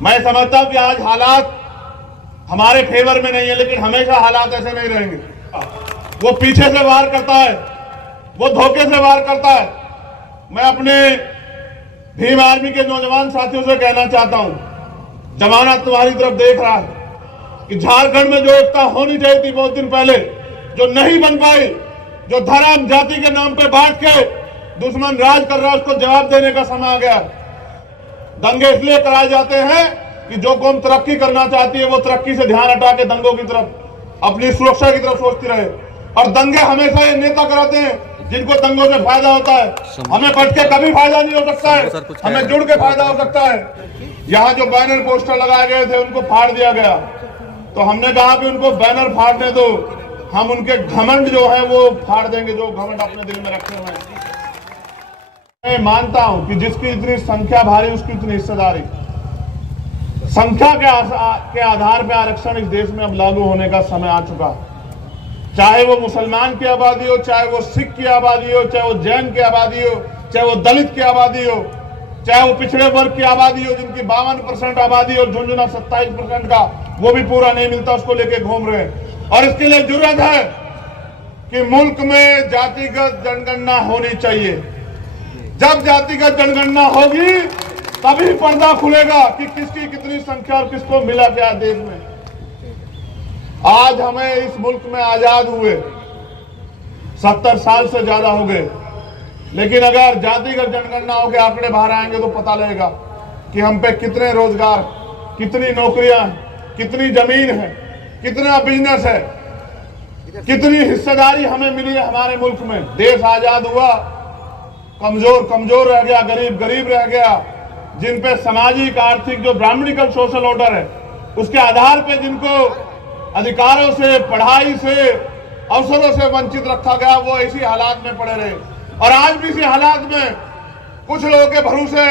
मैं समझता हूं कि आज हालात हमारे फेवर में नहीं है, लेकिन हमेशा हालात ऐसे नहीं रहेंगे। वो पीछे से वार करता है, वो धोखे से वार करता है। मैं अपने भीम आर्मी के नौजवान साथियों से कहना चाहता हूं, जमाना तुम्हारी तरफ देख रहा है कि झारखंड में जो एकता होनी चाहिए थी बहुत दिन पहले, जो नहीं बन पाई, जो धर्म जाति के नाम पे बांट के दुश्मन राज कर रहा है, उसको जवाब देने का समय आ गया। दंगे इसलिए कराए जाते हैं कि जो कौम तरक्की करना चाहती है वो तरक्की से ध्यान हटा के दंगों की तरफ, अपनी सुरक्षा की तरफ सोचती रहे। और दंगे हमेशा ये नेता कराते हैं जिनको दंगों से फायदा होता है। हमें बच के कभी फायदा नहीं हो सकता है, हमें जुड़ के फायदा हो सकता है। यहाँ जो बैनर पोस्टर लगाए गए थे उनको फाड़ दिया गया, तो हमने कहा कि उनको बैनर फाड़ने दो, हम उनके घमंड जो है वो फाड़ देंगे, जो घमंड अपने दिल में रखे हुए हैं। मैं मानता हूं कि जिसकी इतनी संख्या भारी उसकी इतनी हिस्सेदारी। संख्या के आधार पर आरक्षण इस देश में अब लागू होने का समय आ चुका है। चाहे वो मुसलमान की आबादी हो, चाहे वो सिख की आबादी हो, चाहे वो जैन की आबादी हो, चाहे वो दलित की आबादी हो, चाहे वो पिछड़े वर्ग की आबादी हो जिनकी 52% आबादी और झुंझुना 27% का वो भी पूरा नहीं मिलता, उसको लेके घूम रहे हैं। और इसके लिए जरूरत है कि मुल्क में जातिगत जनगणना होनी चाहिए। जब जातिगत जनगणना होगी तभी पर्दा खुलेगा कि किसकी कितनी संख्या और किसको मिला क्या देश में। आज हमें इस मुल्क में आजाद हुए 70 साल से ज्यादा हो गए, लेकिन अगर जातिगत जनगणना हो के आंकड़े बाहर आएंगे तो पता लगेगा कि हम पे कितने रोजगार, कितनी नौकरियां, कितनी जमीन है, कितना बिजनेस है, कितनी हिस्सेदारी हमें मिली है हमारे मुल्क में। देश आजाद हुआ, कमजोर कमजोर रह गया, गरीब गरीब रह गया। जिन पे सामाजिक आर्थिक जो ब्राह्मणिकल सोशल ऑर्डर है उसके आधार पे जिनको अधिकारों से, पढ़ाई से, अवसरों से वंचित रखा गया, वो इसी हालात में पड़े रहे। और आज भी इसी हालात में कुछ लोगों के भरोसे,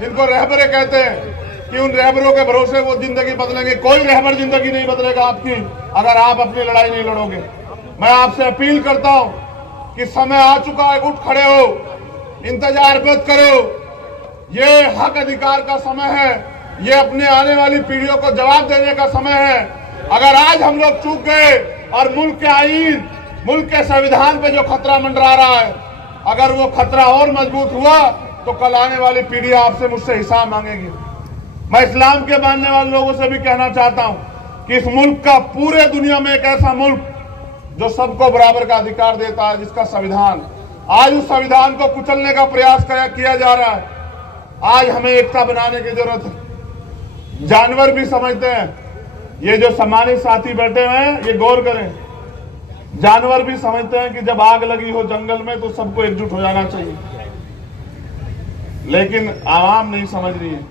जिनको रहबरे कहते हैं, कि उन रहबरों के भरोसे वो जिंदगी बदलेंगे। कोई रहबर जिंदगी नहीं बदलेगा आपकी अगर आप अपनी लड़ाई नहीं लड़ोगे। मैं आपसे अपील करता हूं कि समय आ चुका है, उठ खड़े हो, इंतजार मत करो। ये हक अधिकार का समय है, ये अपने आने वाली पीढ़ियों को जवाब देने का समय है। अगर आज हम लोग चूक गए और मुल्क के आईन, मुल्क के संविधान पे जो खतरा मंडरा रहा है, अगर वो खतरा और मजबूत हुआ तो कल आने वाली पीढ़ी आपसे मुझसे हिसाब मांगेगी। मैं इस्लाम के मानने वाले लोगों से भी कहना चाहता हूं कि इस मुल्क का पूरे दुनिया में एक ऐसा मुल्क जो सबको बराबर का अधिकार देता है, जिसका संविधान, आज उस संविधान को कुचलने का प्रयास किया जा रहा है। आज हमें एकता बनाने की जरूरत है। जानवर भी समझते हैं, ये जो सम्मानित साथी बैठे हुए हैं ये गौर करें, जानवर भी समझते हैं कि जब आग लगी हो जंगल में तो सबको एकजुट हो जाना चाहिए, लेकिन आवाम नहीं समझ रही है।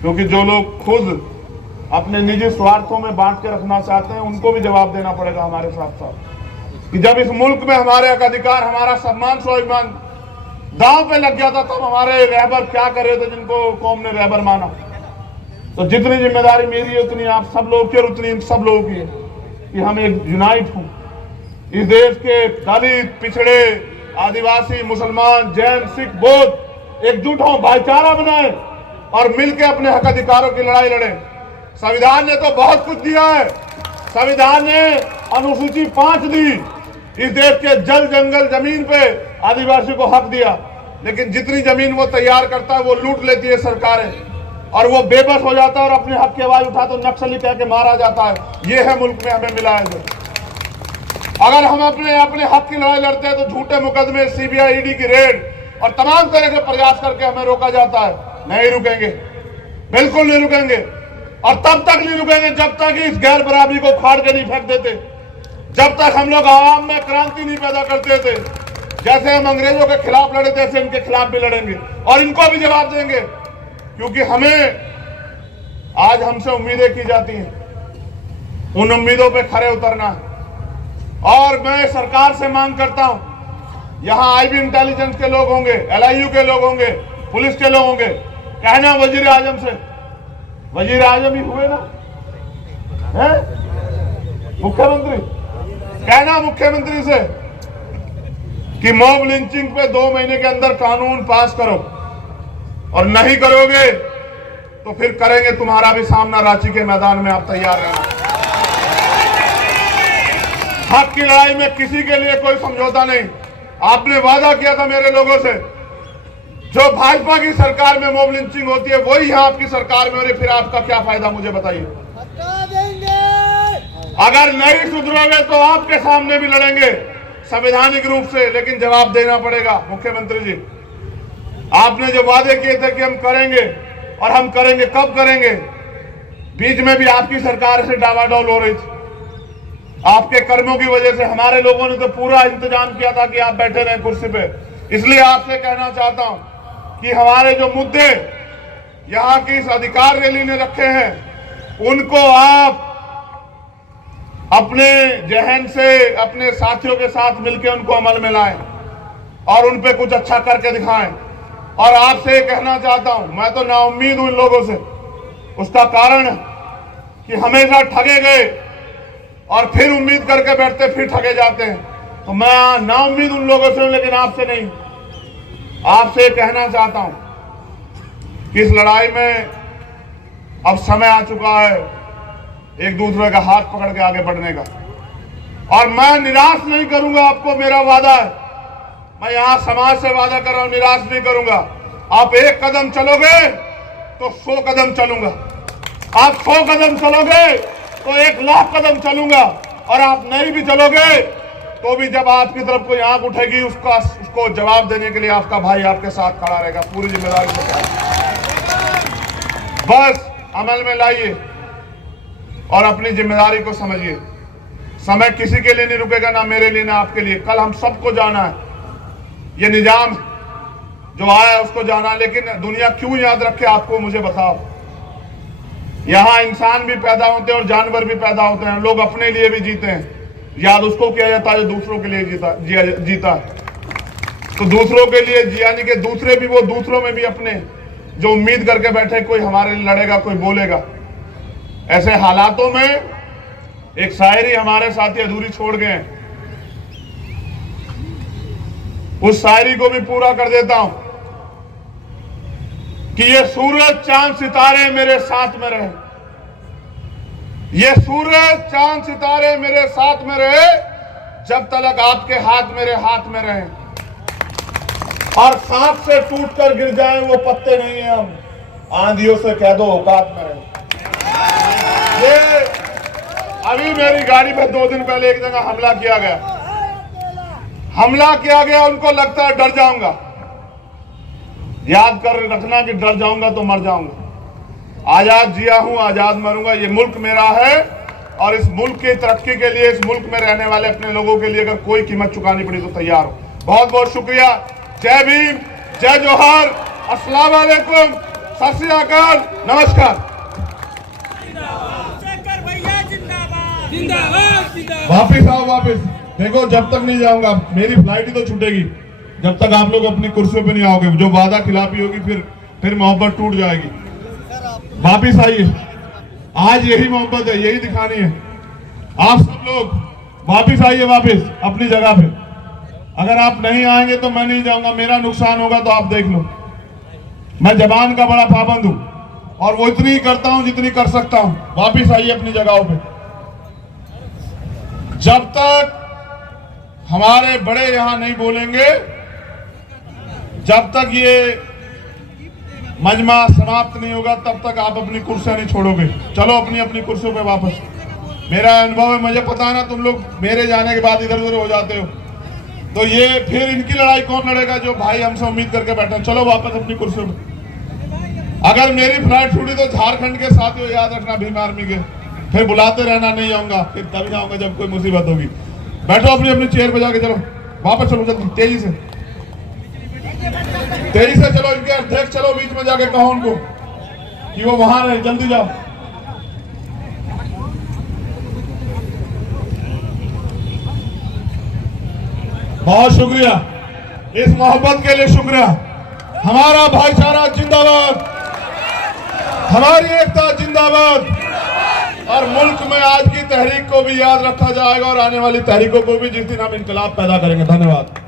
क्योंकि जो लोग खुद अपने निजी स्वार्थों में बांट के रखना चाहते हैं उनको भी जवाब देना पड़ेगा हमारे साथ साथ कि जब इस मुल्क में हमारे हक अधिकार, हमारा सम्मान स्वाभिमान दांव पे लग गया था तब हमारे रहबर क्या कर रहे थे जिनको कौम ने रहबर माना। तो जितनी जिम्मेदारी मेरी है उतनी आप सब लोगों की और उतनी सब लोगों की है कि हम एक यूनाइट हों, इस देश के दलित, पिछड़े, आदिवासी, मुसलमान, जैन, सिख, बौद्ध एकजुट हों, भाईचारा बनाए और मिलकर अपने हक अधिकारों की लड़ाई लड़े। संविधान ने तो बहुत कुछ दिया है। संविधान ने अनुसूची 5 दी, इस देश के जल जंगल जमीन पे आदिवासी को हक दिया, लेकिन जितनी जमीन वो तैयार करता है वो लूट लेती है सरकारें, और वो बेबस हो जाता है और अपने हक की आवाज उठा तो नक्सली कह के मारा जाता है। ये है मुल्क में हमें मिला है। अगर हम अपने हक की लड़ाई लड़ते हैं तो झूठे मुकदमे, सीबीआई, ईडी की रेड और तमाम तरह के प्रयास करके हमें रोका जाता है। नहीं रुकेंगे, बिल्कुल नहीं रुकेंगे, और तब तक नहीं रुकेंगे जब तक इस गैर बराबरी को उखाड़ के नहीं फेंक देते, जब तक हम लोग आवाम में क्रांति नहीं पैदा करते थे। जैसे हम अंग्रेजों के खिलाफ लड़े थे, इनके खिलाफ भी लड़ेंगे और इनको भी जवाब देंगे, क्योंकि हमें आज हमसे उम्मीदें की जाती हैं, उन उम्मीदों पे खरे उतरना है। और मैं सरकार से मांग करता हूं, यहां आईबी इंटेलिजेंस के लोग होंगे, LIU के लोग होंगे, पुलिस के लोग होंगे, कहना वजीर आजम से, वजीर आजम ही हुए ना, है मुख्यमंत्री, कहना मुख्यमंत्री से कि मॉब लिंचिंग पे 2 महीने के अंदर कानून पास करो, और नहीं करोगे तो फिर करेंगे तुम्हारा भी सामना रांची के मैदान में, आप तैयार रहना। हक की लड़ाई में किसी के लिए कोई समझौता नहीं। आपने वादा किया था मेरे लोगों से, जो भाजपा की सरकार में मॉब लिंचिंग होती है वही यहां आपकी सरकार में हो रही, फिर आपका क्या फायदा मुझे बताइए। अगर नहीं सुधरोगे तो आपके सामने भी लड़ेंगे संवैधानिक रूप से, लेकिन जवाब देना पड़ेगा। मुख्यमंत्री जी, आपने जो वादे किए थे कि हम करेंगे, और हम करेंगे, कब करेंगे? बीच में भी आपकी सरकार से डावाडोल हो रही थी, आपके कर्मों की वजह से। हमारे लोगों ने तो पूरा इंतजाम किया था कि आप बैठे रहें कुर्सी पे। इसलिए आपसे कहना चाहता हूं कि हमारे जो मुद्दे यहां की इस अधिकार रैली ने रखे हैं, उनको आप अपने जहन से अपने साथियों के साथ मिलकर उनको अमल में लाएं और उन पे कुछ अच्छा करके दिखाएं। और आपसे कहना चाहता हूं, मैं तो नाउम्मीद हूं इन लोगों से। उसका कारण कि हमेशा ठगे गए और फिर उम्मीद करके बैठते, फिर ठगे जाते हैं। तो मैं नाउम्मीद उन लोगों से हूं, लेकिन आपसे नहीं। आपसे कहना चाहता हूं कि इस लड़ाई में अब समय आ चुका है एक दूसरे का हाथ पकड़ के आगे बढ़ने का। और मैं निराश नहीं करूंगा आपको, मेरा वादा है। मैं यहां समाज से वादा कर रहा हूं, निराश नहीं करूंगा। आप एक कदम चलोगे तो 100 कदम चलूंगा, आप 100 कदम चलोगे तो 1,00,000 कदम चलूंगा, और आप नहीं भी चलोगे तो भी जब आपकी तरफ कोई आंख उठेगी उसको जवाब देने के लिए आपका भाई आपके साथ खड़ा रहेगा, पूरी जिम्मेदारी से। बस अमल में लाइए और अपनी जिम्मेदारी को समझिए। समय किसी के लिए नहीं रुकेगा, ना मेरे लिए ना आपके लिए। कल हम सबको जाना है, ये निजाम जो आया है उसको जाना है, लेकिन दुनिया क्यों याद रखे आपको, मुझे बताओ। यहां इंसान भी पैदा होते हैं और जानवर भी पैदा होते हैं, लोग अपने लिए भी जीते हैं। याद उसको किया जाता है जो दूसरों के लिए जीता है। तो दूसरों के लिए, यानी कि दूसरे भी, वो दूसरों में भी अपने जो उम्मीद करके बैठे कोई हमारे लिए लड़ेगा, कोई बोलेगा। ऐसे हालातों में एक शायरी हमारे साथी अधूरी छोड़ गए हैं, उस शायरी को भी पूरा कर देता हूं कि ये सूरज चांद सितारे मेरे साथ में रहे, ये सूरज चांद सितारे मेरे साथ में रहे, जब तक आपके हाथ मेरे हाथ में रहे। और सांप से टूटकर गिर जाएं वो पत्ते नहीं है हम, आंधियों से कह दो औकात में रहे। ये अभी मेरी गाड़ी पे 2 दिन पहले एक जगह हमला किया गया, उनको लगता है डर जाऊंगा। याद कर रखना कि डर जाऊंगा तो मर जाऊंगा। आजाद जिया हूं, आजाद मरूंगा। ये मुल्क मेरा है, और इस मुल्क की तरक्की के लिए, इस मुल्क में रहने वाले अपने लोगों के लिए अगर कोई कीमत चुकानी पड़ी तो तैयार हूं। बहुत बहुत शुक्रिया। जय भीम, जय जोहार, अस्सलाम वालेकुम, सत श्री अकाल, नमस्कार। वापिस आओ, वापिस। देखो, जब तक नहीं जाऊंगा, मेरी फ्लाइट ही तो छूटेगी जब तक आप लोग अपनी कुर्सियों पे नहीं आओगे। जो वादा खिलाफी होगी फिर मोहब्बत टूट जाएगी। वापिस आइए, आज यही मोहब्बत है, यही दिखानी है। आप सब लोग वापिस आइए, वापिस अपनी जगह पे। अगर आप नहीं आएंगे तो मैं नहीं जाऊंगा, मेरा नुकसान होगा तो आप देख लो। मैं जबान का बड़ा पाबंद हूं और वो इतनी करता हूं जितनी कर सकता हूं। वापिस आइए अपनी जगहों पे। जब तक हमारे बड़े यहां नहीं बोलेंगे, जब तक ये मजमा समाप्त नहीं होगा, तब तक आप अपनी कुर्सियां नहीं छोड़ोगे। चलो अपनी अपनी कुर्सियों पे वापस। मेरा अनुभव है, मुझे पता है ना, तुम लोग मेरे जाने के बाद इधर उधर हो जाते हो, तो ये फिर इनकी लड़ाई कौन लड़ेगा जो भाई हमसे उम्मीद करके बैठे। चलो वापस अपनी कुर्सियों पे। अगर मेरी फ्लाइट छूटी तो झारखंड के साथियों याद रखना, भीम आर्मी के, फिर बुलाते रहना, नहीं आऊंगा, फिर तभी आऊंगा जब कोई मुसीबत होगी। बैठो अपनी अपनी चेयर पे जाके, चलो वापस चलो, जल्दी तेजी से चलो। इनके अध्यक्ष चलो, बीच में जाके कहो उनको कि वो वहां रहे, जल्दी जाओ। बहुत शुक्रिया, इस मोहब्बत के लिए शुक्रिया। हमारा भाईचारा जिंदाबाद, हमारी एकता जिंदाबाद, और मुल्क में आज की तहरीक को भी याद रखा जाएगा और आने वाली तहरीकों को भी, जिस दिन हम इनकलाब पैदा करेंगे। धन्यवाद।